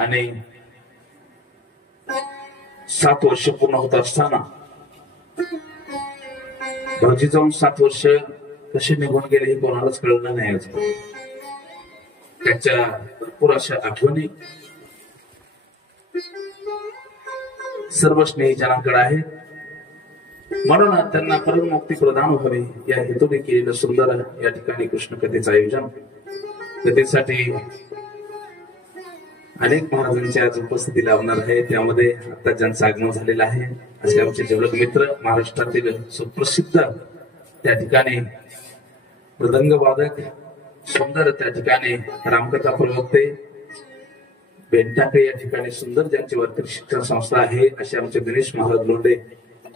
आणि 7 वर्ष पूर्ण होत असताना भाऊजी जाऊन 7 वर्ष कसे निघून गेले हे कोणालाच कळलं नाही. त्याच्या भरपूर अशा आठवणी सर्व स्नेहीजनांकडे आहेत. म्हणून त्यांना परममुक्ती प्रदान व्हावी या हेतूने केलेलं सुंदर या ठिकाणी कृष्ण कथेचं आयोजन. कथेसाठी अनेक महाराजांची आज उपस्थिती लावणार आहे. त्यामध्ये आता ज्यांचं आगमन झालेलं आहे असे आमचे जवळक मित्र, महाराष्ट्रातील सुप्रसिद्ध त्या ठिकाणी मृदंग वादक, सुंदर त्या ठिकाणी रामकथा प्रवक्ते, बेंटाके या ठिकाणी सुंदर ज्यांची वार्षिक शिक्षण संस्था आहे असे आमचे दिनेश महाराज लोंढे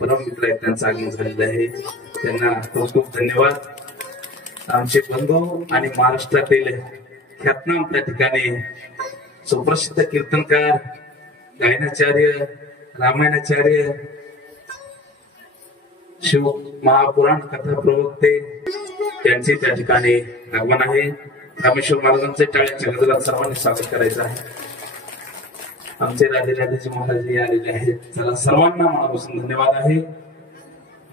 परम मित्र आहेत. त्यांचं आगमन झालेलं आहे. त्यांना खूप खूप धन्यवाद. आमचे बंधू आणि महाराष्ट्रातील ख्यातनाम त्या ठिकाणी सुप्रसिद्ध कीर्तनकार, गायनाचार्य, रामायणाचार्य, शिव महापुराण कथा प्रवक्ते त्यांचे त्या ठिकाणी आगमन आहे. रामेश्वर महाराजांचे टाळ्यांच्या गजरात सर्वांनी स्वागत करायचं आहे. आमचे राधे राधेजी महाराज आलेले आहेत. चला सर्वांना मनापासून धन्यवाद आहे.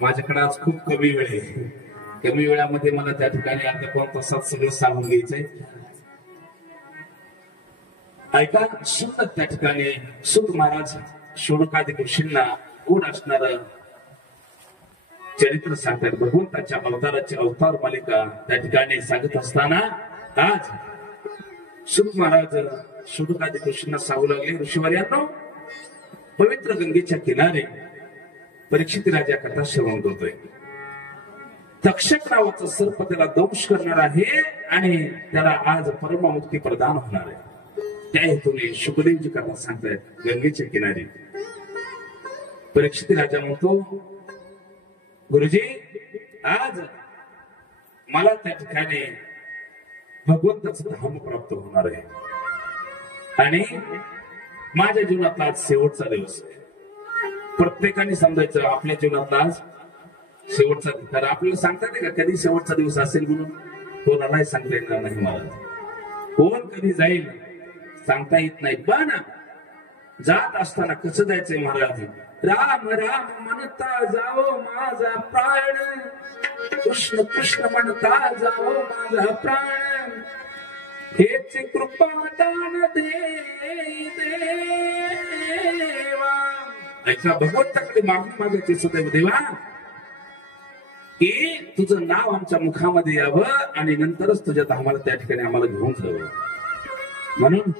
माझ्याकडे आज खूप कमी वेळ आहे. कमी वेळामध्ये मला त्या ठिकाणी आता 2 तासात सगळं सांगून घ्यायचंय. ऐका, सुंदर त्या ठिकाणी सूत महाराज शौनकादी ऋषींना गोड असणार चरित्र सांगतात. भगवंताच्या अवताराची अवतार मालिका त्या ठिकाणी सांगत असताना आज सूत महाराज शौनकादी ऋषींना सांगू लागले, ऋषीवर्यांनो, पवित्र गंगेच्या किनारे परीक्षित राजा कथा श्रवण करतोय. तक्षक नावाचा सर्प त्याला दंश करणार आहे आणि त्याला आज परममुक्ती प्रदान होणार आहे. त्या हेतूने शुकदेवजी कथा सांगतायत गंगेच्या किनारी. परीक्षित राजा म्हणतो, गुरुजी, आज मला त्या ठिकाणी भगवंताचं धाम प्राप्त होणार आहे आणि माझ्या जीवनातला आज शेवटचा दिवस आहे. प्रत्येकाने समजायचं आपल्या जीवनातला आज शेवटचा. तर आपल्याला सांगता येते का कधी शेवटचा दिवस असेल म्हणून? कोणालाही सांगता येणार नाही. मला कोण कधी जाईल सांगता येत नाही. पण जात असताना कसं जायचंय महाराज? राम राम म्हणता जाओ माझा प्राण, कृष्ण कृष्ण म्हणता जाओ माझा प्राण, हेच कृपादान दे देवा. ऐका, भगवंताकडे मागणी मागायची सदैव देवा की तुझं नाव आमच्या मुखामध्ये यावं आणि नंतरच तुझ्या धामाला त्या ठिकाणी आम्हाला घेऊन जावं. म्हणून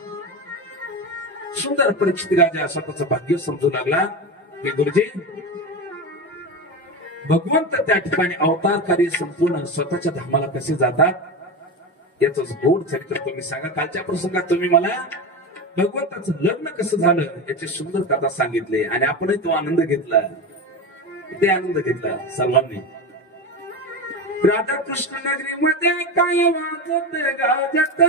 सुंदर परीक्षित राजा स्वतःचं भाग्य समजू लागला की गुरुजी, भगवंत त्या ठिकाणी अवतार कार्य संपूर्ण स्वतःच्या धामाला कसे जातात याच गोड चरित्र तुम्ही सांगा. कालच्या प्रसंगात तुम्ही मला भगवंताचं लग्न कसं झालं याची सुंदर कथा सांगितली आणि आपणही तो आनंद घेतला. ते आनंद घेतला सर्वांनी. राधाकृष्ण नगरीमध्ये काय वाजत गाजत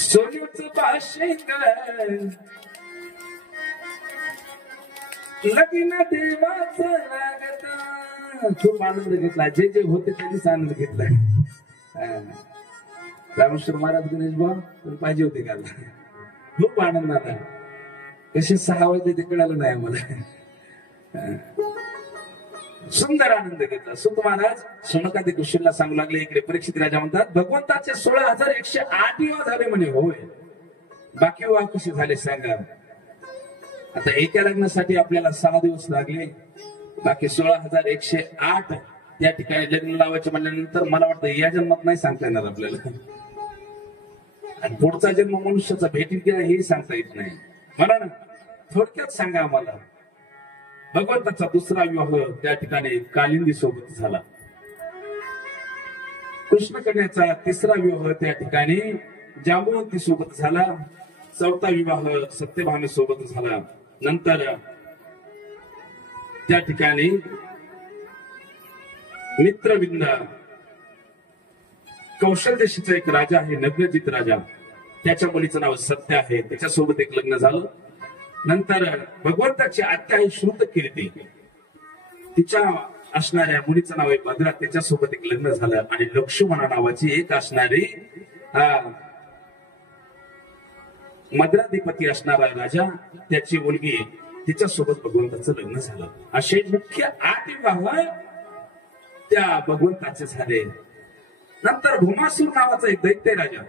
सोनूच भाषिक लगीन देवाचं लागत. खूप आनंद घेतला. जे जे होते त्यांनीच आनंद घेतलाय. रामेश्वर महाराज, गणेश भाऊ पाहिजे होते का? खूप आनंद आला. कसे 6 वाजले ते कळालं नाही मला. सुंदर आनंद घेतला. सुत महाराज शौनकादी ऋषींना सांगू लागले. इकडे परीक्षित राजा म्हणतात, भगवंताचे 16,108 विवाह झाले म्हणे. होय, बाकी विवाह कसे झाले सांगा? आता एका लग्नासाठी आपल्याला 6 दिवस लागले. बाकी 16,108 त्या ठिकाणी लग्न लावायचे म्हणल्यानंतर मला वाटतं या जन्मात नाही सांगता येणार आपल्याला. आणि पुढचा जन्म मनुष्याचा भेटीत गेला हे सांगता येत नाही. मला ना थोडक्यात सांगा आम्हाला. भगवंताचा दुसरा विवाह त्या ठिकाणी कालिंदी सोबत झाला. कृष्ण कन्याचा तिसरा विवाह त्या ठिकाणी जांबुवंती सोबत झाला. 4था विवाह सत्यभामे सोबत झाला. नंतर त्या ठिकाणी मित्रविंद कौशल देशाचा एक राजा आहे, नग्नजित राजा, त्याच्या मुलीचं नाव सत्य आहे, त्याच्यासोबत एक लग्न झालं. नंतर भगवंताची आत्या आहे श्रुतकीर्ती, तिच्या असणाऱ्या मुलीचं नाव आहे भद्रा, त्याच्यासोबत एक लग्न झालं. आणि लक्ष्मणा नावाची एक असणारी मद्राधिपती असणारा राजा, त्याची मुलगी, तिच्यासोबत भगवंताचं लग्न झालं. असे मुख्य 8 विवाह त्या भगवंताचे झाले. नंतर भूमासूर नावाचा एक दैत्य राजा,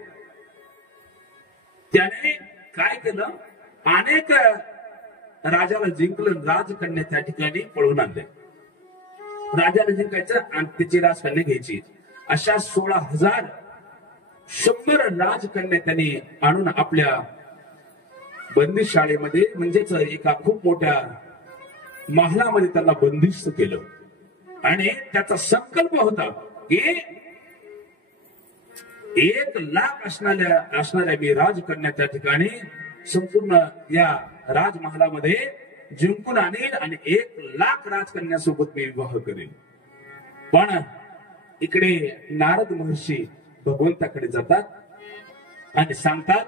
त्याने काय केलं, अनेक राजाला जिंकलं, राजकन्या त्या ठिकाणी पळून आणले. राजाला जिंकायचं आणि त्याची राजकन्या घ्यायची. अशा 16,100 राजकन्या त्यांनी आणून आपल्या बंदिशाळेमध्ये, म्हणजेच एका खूप मोठ्या महालामध्ये त्यांना बंदिस्त केलं. आणि त्याचा संकल्प होता की 1,00,000 असणाऱ्या मी राजकन्या त्या ठिकाणी संपूर्ण या राजमहालामध्ये जिंकून आणेल आणि 1,00,000 राजकन्यासोबत मी विवाह करेल. पण इकडे नारद महर्षी भगवंताकडे जातात आणि सांगतात,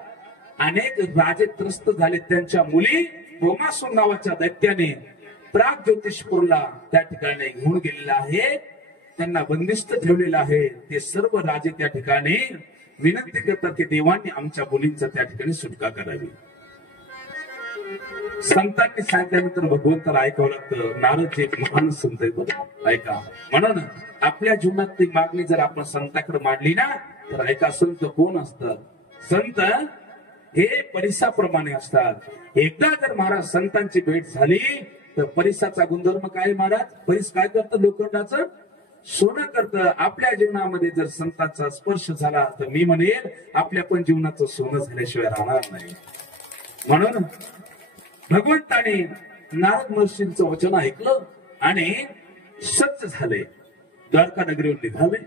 अनेक राजे त्रस्त झाले, त्यांच्या मुली भौमासूर नावाच्या दैत्याने प्राग ज्योतिषपूरला त्या ठिकाणी घेऊन गेलेला आहे, त्यांना बंदिस्त ठेवलेलं आहे. ते सर्व राजे त्या ठिकाणी विनंती करतात की देवांनी आमच्या मुलींचा त्या ठिकाणी सुटका करावी. संतांनी सांगितल्यानंतर भगवंताला ऐकावं लागतं. नारद एक महान संत आहे, ऐका. म्हणून आपल्या जीवनातली मागणी जर आपण संतांकडे मांडली ना, तर ऐका, संत कोण असतात? संत हे परिसाप्रमाणे असतात. एकदा जर महाराज संतांची भेट झाली तर परिसाचा गुणधर्म काय महाराज? परिस काय करतं? लोखंडाचं सोनं करतं. आपल्या जीवनामध्ये जर संतांचा स्पर्श झाला तर मी म्हणेल आपल्या पण जीवनाचं सोनं झाल्याशिवाय राहणार नाही. म्हणून भगवंताने नारद महर्षींचं वचन ऐकलं आणि सज्ज झाले, द्वारका नगरीवर निघाले,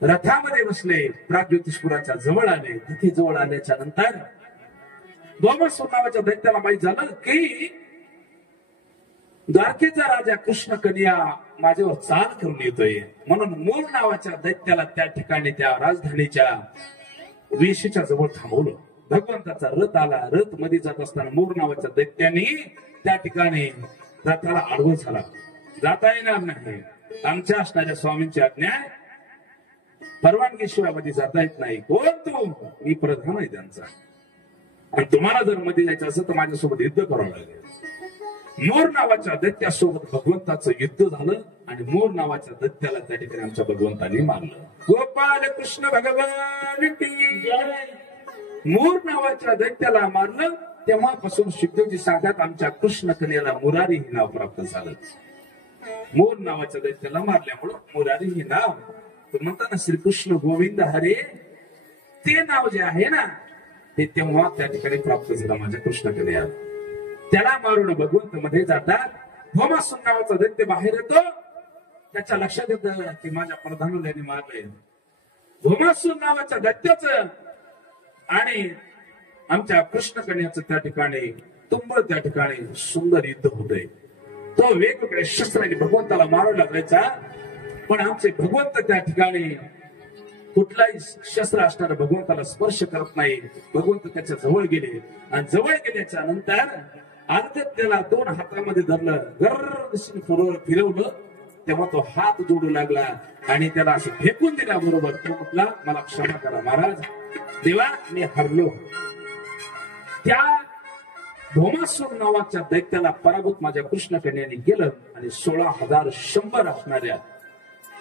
रथामध्ये बसले, प्रागज्योतिषपुराच्या जवळ आले. तिथे जवळ आल्याच्या नंतर भौमासूर नावाच्या दैत्याला माहित झालं की द्वारकेचा राजा कृष्ण कन्या माझ्यावर चाल करून येतोय. म्हणून मूर नावाच्या दैत्याला त्या ठिकाणी त्या राजधानीच्या वेशीच्या जवळ थांबवलं. भगवंताचा रथ आला. रथ मध्ये जात असताना मूर नावाच्या दैत्याने त्या ठिकाणी रथाला आडवं झाला. जाता येणार नाही, आमच्या असणाऱ्या स्वामींची आज्ञा, परवानगीशिवाय मध्ये जाता येत नाही. कोण तू? मी प्रधान आहे त्यांचा, आणि तुम्हाला जर मध्ये जायचं असेल तर माझ्यासोबत युद्ध करावं लागेल. मोर नावाच्या दैत्यासोबत भगवंताचं युद्ध झालं आणि मोर नावाच्या दैत्याला त्या ठिकाणी आमच्या भगवंताने मारलं. गोपाल कृष्ण भगवान की जय. मोर नावाच्या दैत्याला मारलं तेव्हापासून शुद्धजी सांगतात आमच्या कृष्ण कन्याला मुरारी हे नाव प्राप्त झालं. मोर नावाच्या दैत्याला मारल्यामुळं मुरारी हे नाव. म्हणतात ना श्रीकृष्ण गोविंद हरे, ते नाव जे आहे ना ते तेव्हा त्या ठिकाणी प्राप्त झालं माझ्या कृष्ण कन्याला. त्याला मारून भगवंत मध्ये जातात. भौमासूर नावाचा दैत्य बाहेर येतो. त्याच्या लक्षात येतं की माझ्या प्रधानाला मारलंय. भौमासूर नावाच्या दैत्याचं आणि आमच्या कृष्ण कन्याचं त्या ठिकाणी तुंबळ त्या ठिकाणी सुंदर युद्ध होतंय. तो वेगवेगळ्या शस्त्राने भगवंताला मारू लागायचा, पण आमचे भगवंत त्या ठिकाणी कुठलाही शस्त्र असणारा भगवंताला स्पर्श करत नाही. भगवंत त्याच्या जवळ गेले आणि जवळ गेल्याच्या नंतर अर्ध त्याला 2 हातामध्ये धरलं, गर्र फिरवलं, तेव्हा तो हात जोडू लागला आणि त्याला असं फेकून दिल्याबरोबर तो म्हटला मला क्षमा करा महाराज, देवा मी हरलो. त्या भौमासूर नावाच्या दैत्याला पराभूत माझ्या कृष्ण कन्याने केलं आणि 16,100 असणाऱ्या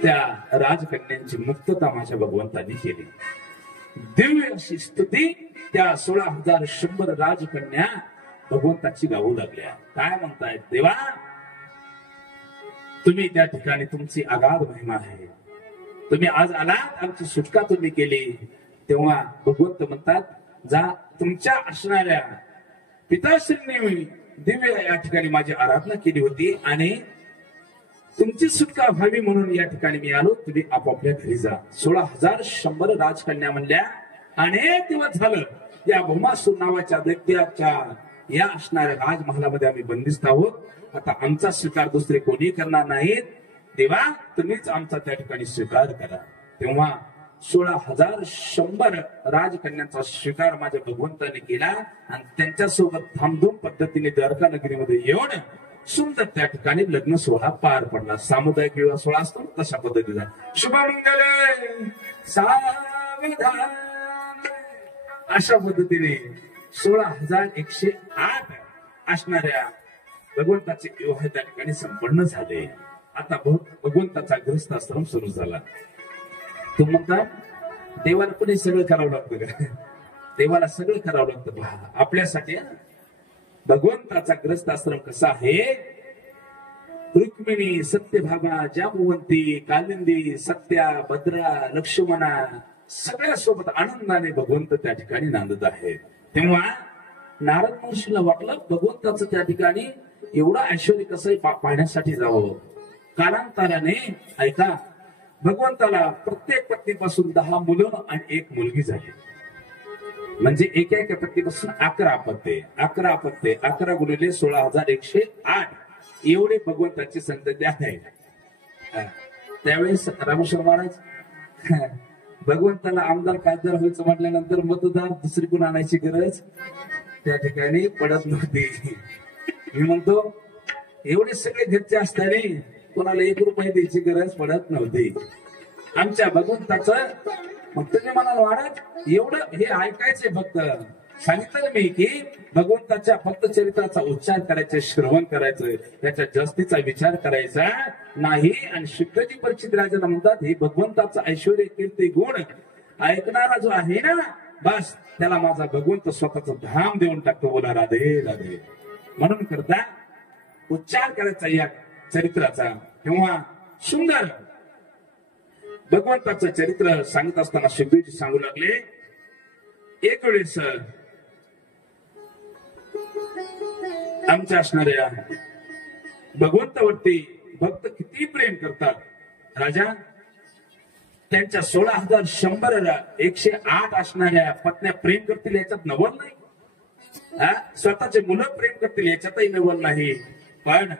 त्या राजकन्यांची मुक्तता माझ्या भगवंतांनी केली. दिव्य अशी स्तुती त्या 16,100 राजकन्या भगवंताची गाऊ लागल्या. काय म्हणतायत? देवा तुम्ही त्या ठिकाणी, तुमची अगाध महिमा आहे, तुम्ही आज आलात, आमची सुटका तुम्ही केली. तेव्हा भगवंत म्हणतात जा, तुमच्या असणाऱ्या पिताश्रींनी दिव्य या ठिकाणी माझी आराधना केली होती आणि तुमची सुटका व्हावी म्हणून या ठिकाणी मी आलो, तुम्ही आपापल्या घरी जा. 16,100 राजकन्या म्हणल्या अनेक दिवस झालं या भौमासूर नावाच्या दैत्याच्या या असणाऱ्या राजमहालामध्ये आम्ही बंदिस्त आहोत. आता आमचा स्वीकार दुसरे कोणी करणार नाहीत. देवा तुम्हीच आमचा त्या ठिकाणी स्वीकार करा. तेव्हा 16,100 राजकन्यांचा स्वीकार माझ्या भगवंताने केला आणि त्यांच्यासोबत धामधूम पद्धतीने द्वारका नगरीमध्ये येऊन सुंदर त्या ठिकाणी लग्न सोहळा पार पडला. सामुदायिक विवाह सोहळा असतो तशा पद्धतीचा. शुभमंगल सावधान अशा पद्धतीने 16,108 असणाऱ्या भगवंताचे विवाह त्या ठिकाणी संपन्न झाले. आता भगवंताचा गृहस्थाश्रम सुरू झाला. तो म्हणता देवाला पण हे सगळं करावं लागतं का? देवाला सगळं करावं लागतं. पहा आपल्यासाठी भगवंताचा ग्रस्ताश्रम कसा आहे. रुक्मिणी, सत्यभामा, जांबुवंती, कालिंदी, सत्या, भद्रा, लक्ष्मणा सगळ्या सोबत आनंदाने भगवंत त्या ठिकाणी नांदत आहे. तेव्हा नारद महर्षीला वाटलं भगवंताचं त्या ठिकाणी एवढं ऐश्वर्य कसं पाहण्यासाठी जावं. कालांतराने ऐका भगवंताला प्रत्येक पत्नीपासून 10 मुलं आणि 1 मुलगी झाली. म्हणजे एका एका पत्नीपासून 11 अपत्ये. 11 अपत्ये 11 गुणिले 16,108 एवढे भगवंताची संतती आहे. त्यावेळेस रामेश्वर महाराज भगवंताला आमदार खासदार व्हायचं म्हटल्यानंतर मतदार दुसरी कोण आणायची गरज त्या ठिकाणी पडत नव्हती. मी म्हणतो एवढे सगळे घरचे असताना कोणाला 1 रुपये द्यायची गरज पडत नव्हती. आमच्या भगवंताचं मग तुम्ही म्हणाल महाराज एवढं हे ऐकायचंय. फक्त सांगितलं मी की भगवंताच्या फक्त चरित्राचा उच्चार करायचा, श्रवण करायचं, त्याच्या जास्तीचा विचार करायचा नाही. आणि शुद्धजी परिचित राजाला म्हणतात हे भगवंताचं ऐश्वर्य कीर्ती गुण ऐकणारा जो आहे ना बस त्याला माझा भगवंत स्वतःच धाम देऊन टाकतो. बोला राधे राधे. म्हणून करता उच्चार करायचा या चरित्राचा. तेव्हा सुंदर भगवंताचं चरित्र सांगत असताना शुद्धजी सांगू लागले. एक वेळेस आमच्या असणाऱ्या भगवंतावरती भक्त किती प्रेम करतात. राजा त्यांच्या 16,108 असणाऱ्या पत्न्या प्रेम करतील याच्यात नवल नाही. स्वतःचे मुलं प्रेम करतील याच्यातही नवल नाही. पण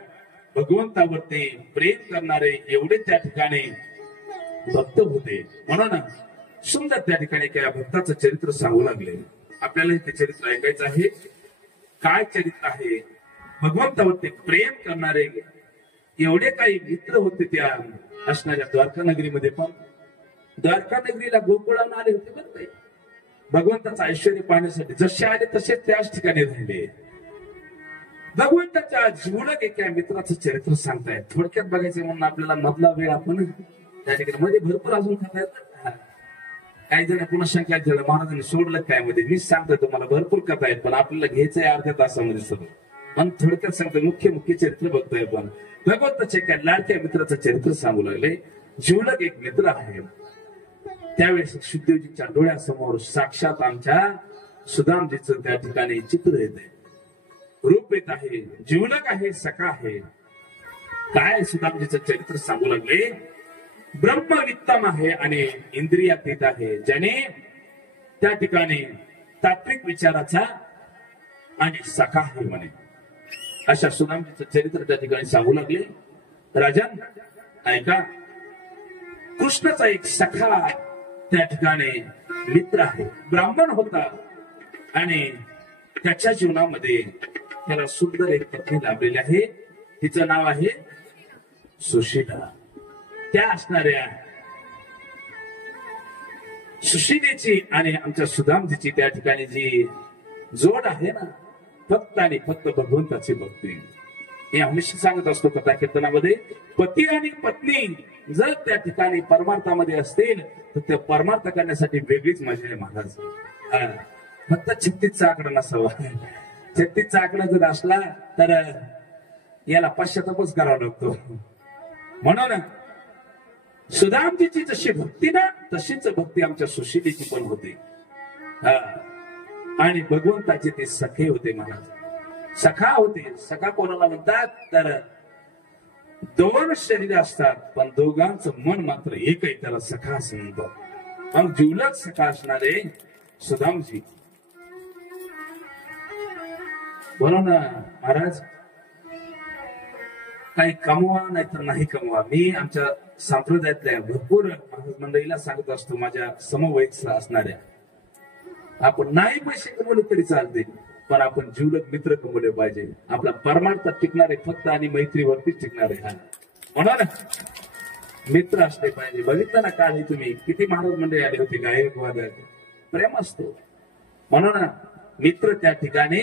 भगवंतावरती प्रेम करणारे एवढे त्या ठिकाणी भक्त होते. म्हणून सुंदर त्या ठिकाणी त्या भक्ताचं चरित्र सांगू लागले. आपल्याला ते चरित्र ऐकायचं आहे. काय चरित्र आहे. भगवंतावरती प्रेम करणारे एवढे काही मित्र होते त्या असणाऱ्या द्वारका नगरीमध्ये. पण द्वारका नगरीला गोकुळाला आले होते बरं काही भगवंताचं ऐश्वर्य पाहण्यासाठी. जसे आले तसेच त्याच ठिकाणी राहिले. भगवंताच्या जीवनात एका मित्राचं चरित्र सांगतायत. थोडक्यात बघायचं म्हणून आपल्याला मधला वेळ आपण त्या ठिकाणी मध्ये भरपूर अजून करतायत. काही जण पुन्हा शंका झालं महाराजांनी सोडलं काय मध्ये. मीच सांगतोय तुम्हाला भरपूर कथा आहेत पण आपल्याला घ्यायचंय अर्ध्या तासामध्ये सगळं. पण थोडक्यात सांगतोय मुख्य चरित्र बघतोय. पण भगवंताच्या एका लाडक्या मित्राचं चरित्र सांगू लागले. जीवलग एक मित्र आहे. त्यावेळेस शुद्धजीच्या डोळ्यासमोर साक्षात आमच्या सुदामजीचं त्या ठिकाणी चित्र येते. रूप येत आहे. जीवलग आहे. सखा आहे. काय सुदामजीचं चरित्र सांगू लागले. ब्रह्मवित्तम आहे आणि इंद्रियातीत आहे. ज्याने त्या ठिकाणी तात्विक विचाराचा आणि सखा आहे म्हणे. अशा सुदामजीचं चरित्र त्या ठिकाणी सांगू लागले. राजन ऐका. कृष्णाचा एक सखा त्या ठिकाणी मित्र आहे. ब्राह्मण होता आणि त्याच्या जीवनामध्ये त्याला सुंदर एक पत्नी लाभलेली आहे. तिचं नाव आहे सुशीला. त्या असणाऱ्या सुशीलेची आणि आमच्या सुदामजीची त्या ठिकाणी जी जोड आहे ना फक्त आणि फक्त भगवंताची भक्ती. हे हमेशा सांगत असतो कथा कीर्तनामध्ये. पती आणि पत्नी जर त्या ठिकाणी परमार्थामध्ये असतील तर ते परमार्थ करण्यासाठी वेगळीच मजा आहे महाराज. फक्त 36चा आकडा नसावा. 36चा आकडा जर असला तर याला पश्चातापच करावा लागतो. म्हणून सुदामजीची जशी भक्ती ना तशीच भक्ती आमच्या सुशीलेची पण होती. आणि भगवंताचे ते सखे होते महाराज. सखा होते. सखा कोणाला म्हणतात तर 2 शरीर असतात पण दोघांचं मन मात्र एकही त्याला सखा असं म्हणतात. मग जीवलग सखा असणारे सुदामजी. म्हणून महाराज काही कमवा नाही तर नाही कमवा. मी आमच्या संप्रदायातल्या भरपूर मंडळीला सांगत असतो माझ्या समवयस्क असणाऱ्या. आपण नाही पैसे कमवले तरी चालते पण आपण जीवलग मित्र कमवले पाहिजे. आपला परमार्थात टिकणारे फक्त आणि मैत्रीवरतीच टिकणारे. म्हणून मित्र असले पाहिजे. बघितलं ना काल तुम्ही किती महाराज मंडळी आले होते. गायक वादक प्रेम असतो. म्हणून मित्र त्या ठिकाणी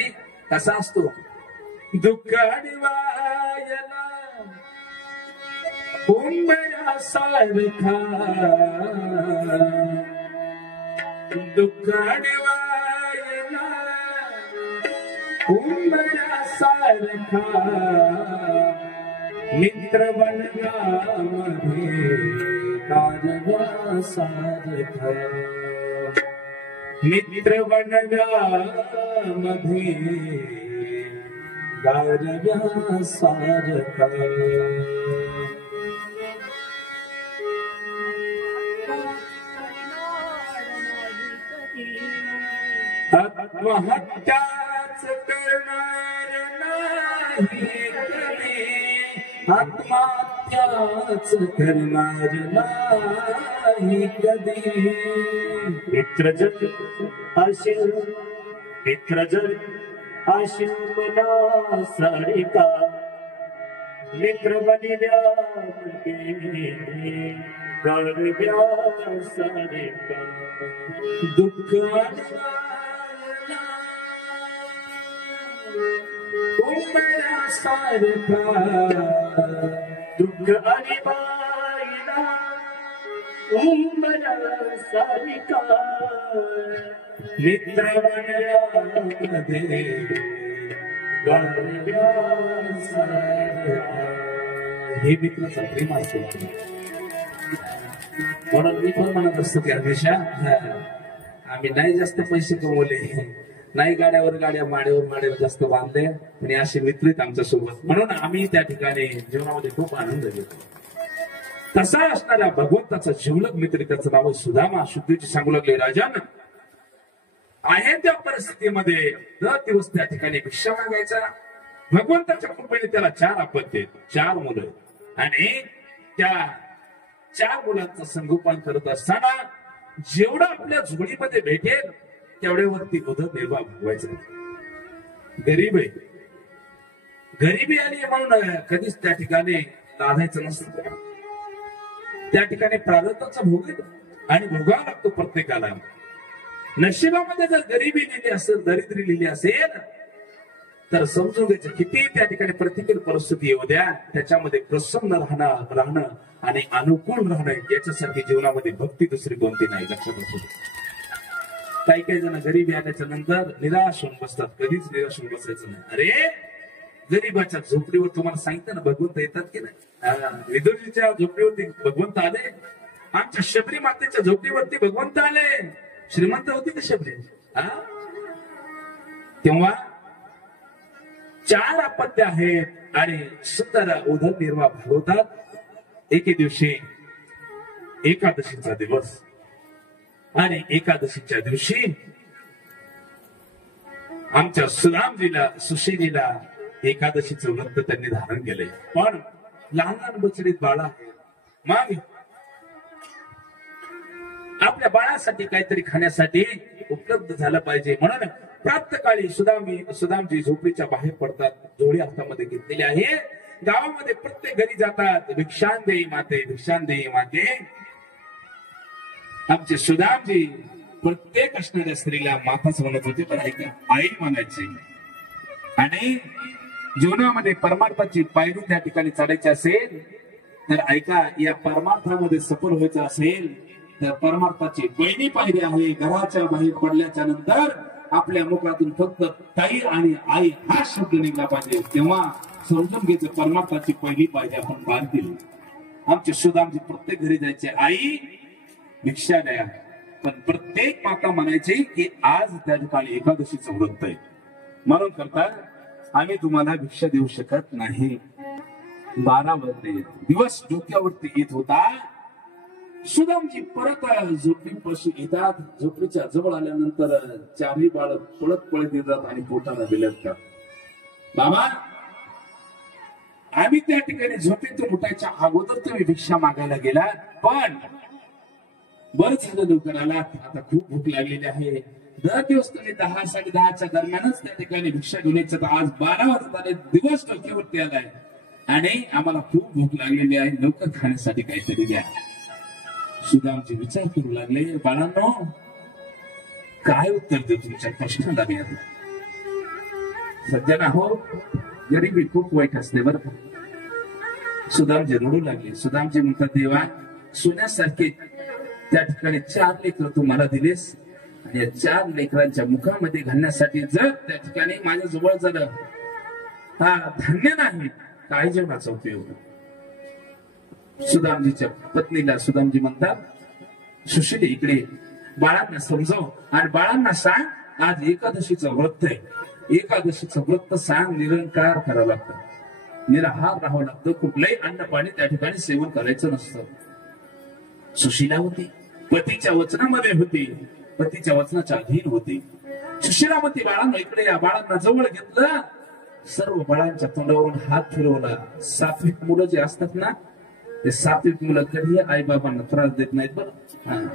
कसा असतो? दुःख अडवायला उंबऱ्या सारखा, दुःख अडवायला उंबऱ्या सारखा, मित्र बनगामध्ये गारव्या सारखा, मित्र बनगामध्ये गारव्या सारखा. आत्महत्याच करणार नाही कधी, आत्महत्याच करणार नाही कधी. मित्रजन आशील, मित्रजन आशील मना सारिका, मित्र बनिल्या गारव्या सारिका. दुःख उंबऱ्या सारखा, दुःख आणि बाईला उंबऱ्या सारिका, मित्र बनल्यामध्ये गारव्या सारखा. हे मित्राचा प्रेम असतो. म्हणून मी पण म्हणत असतो की हमेशा आम्ही नाही जास्त पैसे कमवले, नाही गाड्यावर गाड्या माड्यावर माड्यावर जास्त बांधले, आणि असे मित्र आहेत आमच्या सोबत, म्हणून आम्ही त्या ठिकाणी जीवनामध्ये खूप आनंद घेतो. तसा असणाऱ्या भगवंताचा जिवलग मित्र, त्याचं नाव सुदामा. शुद्धीची सांगू लागले, राजन आहे त्या परिस्थितीमध्ये दर दिवस त्या ठिकाणी भिक्षा मागायचा. भगवंताच्या कृपेने त्याला 4 अपत्य, 4 मुलं, आणि त्या 4 मुलांचं संगोपन करत असताना जेवढं आपल्या झोळीमध्ये भेटेल तेवढ्यावरती उदरनिर्वाह भागवायचा. गरीब आहे, गरिबी आली म्हणून कधीच त्या ठिकाणी लाधायचं नसतं. त्या ठिकाणी प्रारब्धाचा भोग येतो आणि भोगावा लागतो प्रत्येकाला. नशिबामध्ये जर गरिबी लिहिली असेल, दरिद्री लिहिली असेल, तर समजून घ्यायचं किती त्या ठिकाणी प्रतिकूल परिस्थिती येऊ द्या, त्याच्यामध्ये प्रसन्न राहणं आणि अनुकूल राहणं, याच्यासाठी जीवनामध्ये भक्ती दुसरी कोणती नाही. लक्षात असू. काही काही जण गरिबी आल्याच्या नंतर निराश होऊन बसतात. कधीच निराश होऊन बसायचं नाही. अरे गरीबाच्या झोपडीवर तुम्हाला सांगितलं ना भगवंत येतात की नाही. विदुरजीच्या झोपडीवरती भगवंत आले, आमच्या शबरी मातेच्या झोपडीवरती भगवंत आले. श्रीमंत होती का शबरी? तेव्हा 4 अपत्य आहेत आणि सुंदर उदरनिर्वाह भागवतात. एके दिवशी एकादशीचा दिवस, आणि एकादशीच्या दिवशी आमच्या सुदामजीला, सुशीलीला एकादशीचं व्रत त्यांनी धारण केलंय. पण लहान लहान बछडीत बाळा आहेत. मग आपल्या बाळासाठी काहीतरी खाण्यासाठी उपलब्ध झालं पाहिजे, म्हणून प्रातःकाळी सुदामजी झोपडीच्या बाहेर पडतात. जोडी हातामध्ये घेतलेली आहे. गावामध्ये प्रत्येक घरी जातात. भिक्षान देई माते, भिक्षान देई माते. आमचे सुदामजी प्रत्येक असणाऱ्या स्त्रीला माताच म्हणत होते, पण ऐका, आई म्हणायची. आणि जीवनामध्ये परमार्थाची पायरी त्या ठिकाणी चढायची असेल तर ऐका, या परमार्थामध्ये सफल व्हायचं असेल तर परमार्थाची पहिली पायरी आहे, घराच्या बाहेर पडल्याच्या नंतर आपल्या मुखातून फक्त ताई आणि आई हा शब्द निघला पाहिजे. तेव्हा समजून घ्यायचं परमार्थाची पहिली पायरी आपण पार केली. आमचे सुदामजी प्रत्येक घरी जायचे, आई भिक्षा द्या. पण प्रत्येक माता म्हणायची की आज त्या ठिकाणी एकादशीचं व्रत आहे, म्हणून करता आम्ही तुम्हाला भिक्षा देऊ शकत नाही. 12 वाजले, दिवस डोक्यावरती येत होता. सुदामजी परत झोपडीपासून येतात. झोपडीच्या जवळ आल्यानंतर 4ही बाळ पळत येतात आणि पोटाला विलगतात. बाबा, आम्ही त्या ठिकाणी झोपेतून उठायच्या अगोदर तुम्ही भिक्षा मागायला गेला, पण बरं झालं लवकर आलात. आता खूप भूक लागलेली आहे. दर दिवस तुम्ही 10, 10:30च्या दरम्यानच त्या ठिकाणी भिक्षा घेऊन यायचं. आज 12 वाजत आले, दिवस डोक्यावरती आलाय आणि आम्हाला खूप भूक लागलेली आहे, लवकर खाण्यासाठी काहीतरी द्या. सुदामजी विचार करू लागले, बाळांनो काय उत्तर देऊ तुमच्या प्रश्नाला मी आता? सज्जन हो, गरिबी खूप वाईट असते बरं का. सुदामजी रडू लागले. सुदामजी म्हणतात, देवा सोन्यासारखे त्या ठिकाणी 4 लेकर तू मला दिलेस, आणि या 4 लेकरांच्या मुखामध्ये घालण्यासाठी जर त्या ठिकाणी माझ्या जवळ जर धान्य नाही, काय जेवणाचा उपयोग? सुदामजीच्या पत्नीला सुदामजी म्हणतात, सुशील इकडे बाळांना समजाव आणि बाळांना सांग, आज एकादशीचं व्रत आहे. एकादशीचं व्रत सांग, निरंकार करावं लागतं, निराहार राहावं लागतं, कुठलंही अन्न पाणी त्या ठिकाणी सेवन करायचं नसतं. सुशीला होती, पतीच्या वचनामध्ये होती, पतीच्या वचनाच्या अधीन होती. सुशीलावती बाळांना इकडे या, बाळांना जवळ घेतलं, सर्व बाळांच्या तोंडावरून हात फिरवला. सात्विक मुलं जे असतात ना, ते सात्विक मुलं कधी आई बाबांना त्रास देत नाहीत बरं.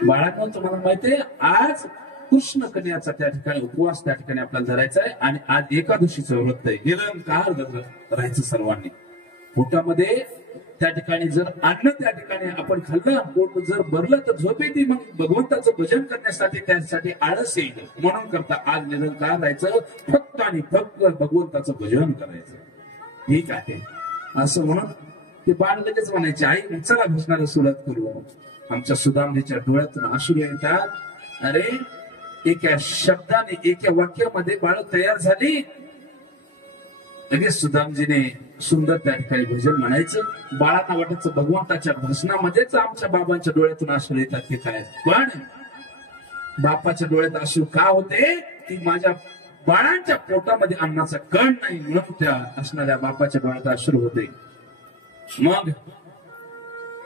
बाळांना तुम्हाला माहितीये, आज कृष्ण कन्याचा त्या ठिकाणी उपवास त्या ठिकाणी आपल्याला धरायचा आहे, आणि आज एकादशीचं व्रत आहे. निरंकार राहायचं सर्वांनी. पोटामध्ये त्या ठिकाणी जर अन्न त्या ठिकाणी आपण खाल्लं, पोट जर भरलं तर झोप येते, मग भगवंताचं भजन करण्यासाठी त्यासाठी आळस येईल. म्हणून करता आज निरंकार राहायचं, फक्त आणि फक्त भगवंताचं भजन करायचं. ठीक आहे असं म्हणून ते बाळ लगेच म्हणायचे, आई चला भजनाला सुरुवात करू. आमच्या सुदामजीच्या डोळ्यातून अश्रू येतात. अरे एका शब्दाने, एका वाक्यामध्ये बाळ तयार झाली. लगेच सुदामजीने सुंदर त्या ठिकाणी भजन म्हणायचं. बाळांना वाटायचं भगवंताच्या भजनामध्येच आमच्या बाबांच्या डोळ्यातून अश्रू येतात की काय. पण बापाच्या डोळ्यात अश्रू का होते, की माझ्या बाळांच्या पोटामध्ये अन्नाचा कण नाही, म्हणून त्या असणाऱ्या बापाच्या डोळ्यात अश्रू होते. मग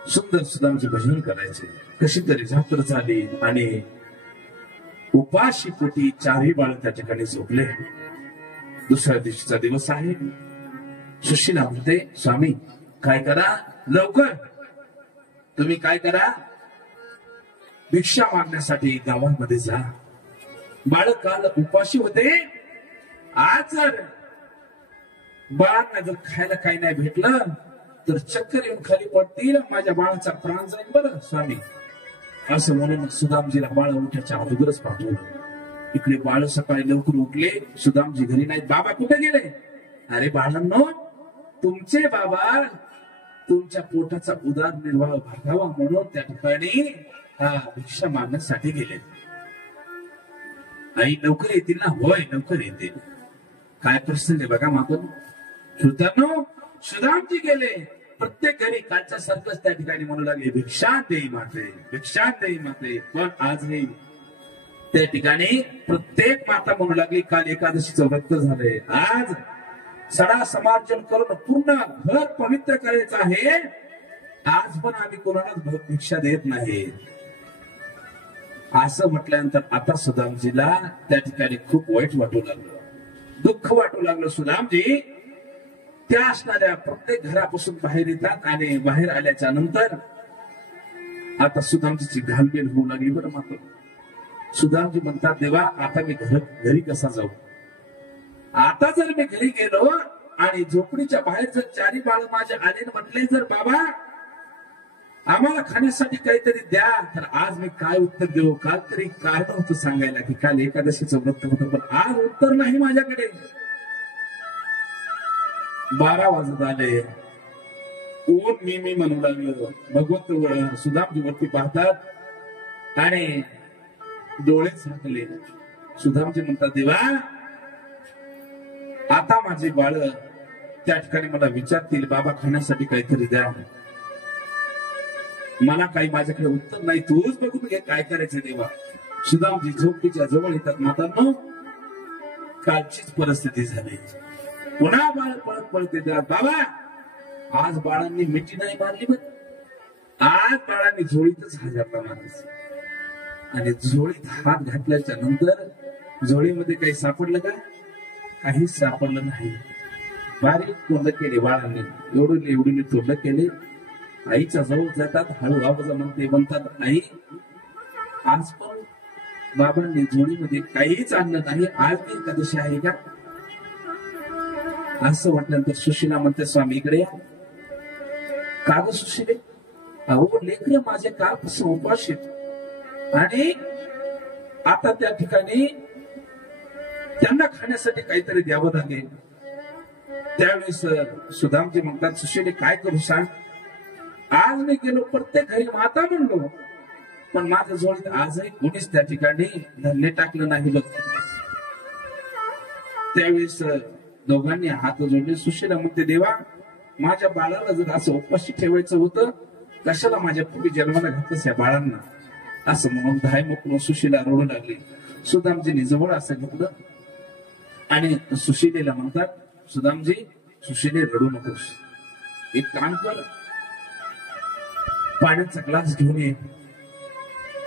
सुंदर सुदामचे भजन करायचे. कशी तरी झापर झाली आणि उपाशी पोटी 4ही बाळ त्या ठिकाणी झोपले. दुसऱ्या दिवशीचा दिवस आहे. सुशीला म्हणते, स्वामी काय करा, लवकर तुम्ही काय करा, भिक्षा मागण्यासाठी गावांमध्ये जा. बाळ काल उपाशी होते, आज जर बाळांना जर खायला काही नाही भेटलं तर चक्कर येऊन खाली पडतील, माझ्या बाळाचा प्राण जाईल बरं स्वामी. असं म्हणून सुदामजीला बाळ उठायच्या अगोदरच पाठवलं. इकडे बाळ सकाळी लवकर उठले. सुदामजी घरी नाहीत. बाबा कुठे गेले? अरे बाळांनो, तुमचे बाबा तुमच्या पोटाचा उदरनिर्वाह भागावा म्हणून त्या ठिकाणी भिक्षा मागण्यासाठी गेले. आई लवकर येतील ना? होय लवकर येतील. काय प्रश्न आहे बघा मागून. श्रोत्यांनो, सुदामजी गेले. प्रत्येक घरी कालच्या सारखंच त्या ठिकाणी म्हणू लागले, भिक्षा देई माते, भिक्षा देई माते. पण आज नाही, त्या ठिकाणी प्रत्येक माता म्हणू लागली, काल एकादशीचं व्रत झालंय, आज सडा समार्जन करून पूर्ण घर पवित्र करायचं आहे, आज पण आम्ही कोणालाच भिक्षा देत नाही. असं म्हटल्यानंतर आता सुदामजीला त्या ठिकाणी खूप वाईट वाटू लागलं, दुःख वाटू लागलं. सुदामजी त्या असणाऱ्या प्रत्येक घरापासून बाहेर येतात आणि बाहेर आल्याच्या नंतर आता सुदामजीची घालमेल होऊ लागली बरं मात्र. सुदामजी म्हणतात, देवा आता मी घरी कसा जाऊ? आता जर मी घरी गेलो आणि झोपडीच्या बाहेर जर 4ही बाळ माझे आले म्हटले, जर बाबा आम्हाला खाण्यासाठी काहीतरी द्या, तर आज मी काय उत्तर देऊ? काल तरी कारण होतं सांगायला की काल एकादशीचं व्रत होतं, पण आज उत्तर नाही माझ्याकडे. 12 वाजत आले. ऊन मी म्हणू लागलो. भगवंत सुदामजीवरती पाहतात आणि डोळे झाकले. सुदामजी म्हणतात, देवा आता माझे बाळ त्या ठिकाणी मला विचारतील, बाबा खाण्यासाठी काहीतरी द्या. मला काही माझ्याकडे उत्तर नाही, तूच बघून घे काय करायचं देवा. सुदामजी झोपडीच्या जवळ येतात. मातांनो, कालचीच परिस्थिती झाली. पुन्हा बाळ पळत पळत येतात. बाबा आज बाळांनी मिठी नाही मारली, पण आज बाळांनी झोळीतच हात घातला मारायचं. आणि झोळीत हात घातल्याच्या नंतर झोळीमध्ये काही सापडलं का? काहीच सापडलं नाही. बारीक तोंड केले बाळांनी, एवढी तोंड केले. आईच्या जवळ जातात, हळू आवाज म्हणतात, आई आज पण बाबांनी झोळीमध्ये काहीच आणलं नाही, आज मी एकादशी आहे का? असं वाटल्यानंतर सुशीला म्हणते, स्वामी इकडे या. का ग सुशीले? अहो लेकर माझे कालपासून उपास आहेत आणि आता त्या ठिकाणी त्यांना खाण्यासाठी काहीतरी द्यावं लागेल. त्यावेळेस सुदामजी म्हणतात, सुशीले काय करू सांग. आज मी गेलो प्रत्येक घरी माता म्हणलो, पण माझ्या जवळ आजही कोणीच त्या ठिकाणी धान्य टाकलं नाही बघ. त्यावेळेस दोघांनी हात जोडले. सुशीला म्हणते, देवा माझ्या बाळाला जर असं उपाशी ठेवायचं होतं, कशाला माझ्या पुढे जन्माला घातलंस या बाळांना, असं म्हणून धायमुख सुशीला रडू लागली. सुदामजीने जवळ असं घेतलं आणि सुशीलेला म्हणतात, सुदामजी सुशीले रडू नकोस, एक काम कर, पाण्याचा ग्लास घेऊन ये.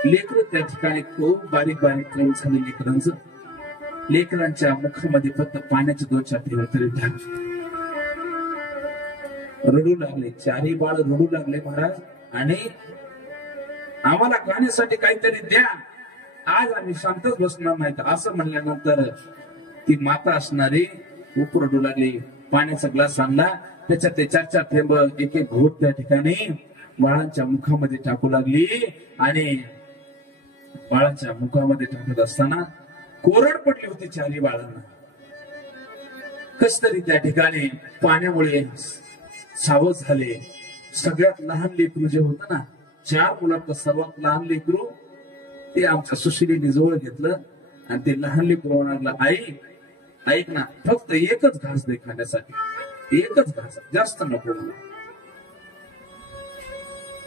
लेकर त्या ठिकाणी खूप बारीक बारीक करून झाले लेकरांचं. लेकरांच्या मुखामध्ये फक्त पाण्याचे 2-4 थेंब तरी टाक. रडू लागले, चारही बाळ रडू लागले महाराज. आणि आम्हाला खाण्यासाठी काहीतरी द्या, आज आम्ही शांतच बसणार नाहीत, असं म्हणल्यानंतर ती माता असणारी खूप रडू लागली. पाण्याचा ग्लास आणला, त्याच्यात ते 4-4 थेंब एक एक घोट त्या ठिकाणी बाळांच्या मुखामध्ये टाकू लागली. आणि बाळाच्या मुखामध्ये टाकत असताना कोरड पडली होती चारही बाळांना. कस तरी त्या ठिकाणी पाण्यामुळे सावध झाले. सगळ्यात लहान लेकरू जे होतं ना, 4 मुलांचं सर्वात लहान लेकरू, ते आमच्या सुशीलीने जवळ घेतलं आणि ते लहान लेकरू म्हणाला, आई ऐक ना, फक्त एकच घास दे खाण्यासाठी, एकच घास, जास्त नको.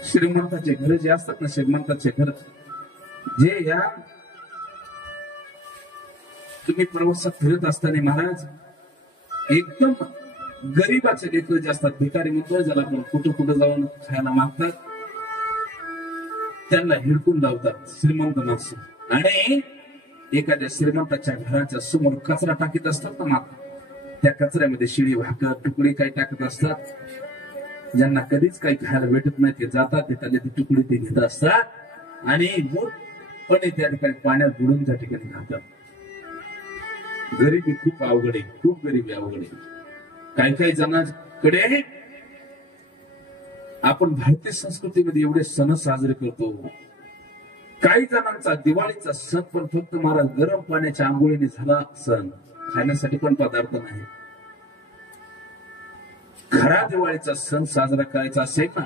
श्रीमंताचे घर जे असतात ना, श्रीमंताचे घर जे या तुम्ही प्रवासात फिरत असताना महाराज, एकदम गरीबाचे लेकर जे असतात, भिकारी म्हणतोय ज्याला आपण कुठं कुठं जाऊन खायला मागतात, त्यांना हिडकून लावतात श्रीमंत माणसं. आणि एखाद्या श्रीमंताच्या घराच्या समोर कचरा टाकीत असतात ना माता, त्या कचऱ्यामध्ये शिळी भाकर तुकडे काही टाकत असतात. ज्यांना कधीच काही खायला भेटत नाही ते जातात, त्यातले ते तुकडे ते घेत असतात आणि मोठपणे त्या ठिकाणी पाण्यात बुडून त्या ठिकाणी खातात. गरिबी खूप अवघड आहे, खूप गरिबी अवघड आहे. काही काही जणांकडे आपण भारतीय संस्कृतीमध्ये एवढे सण साजरे करतो. काही जणांचा दिवाळीचा सण पण फक्त महाराज गरम पाण्याच्या आंघोळीने झाला सण, खाण्यासाठी पण पदार्थ नाही. खरा दिवाळीचा सण साजरा करायचा असेल ना,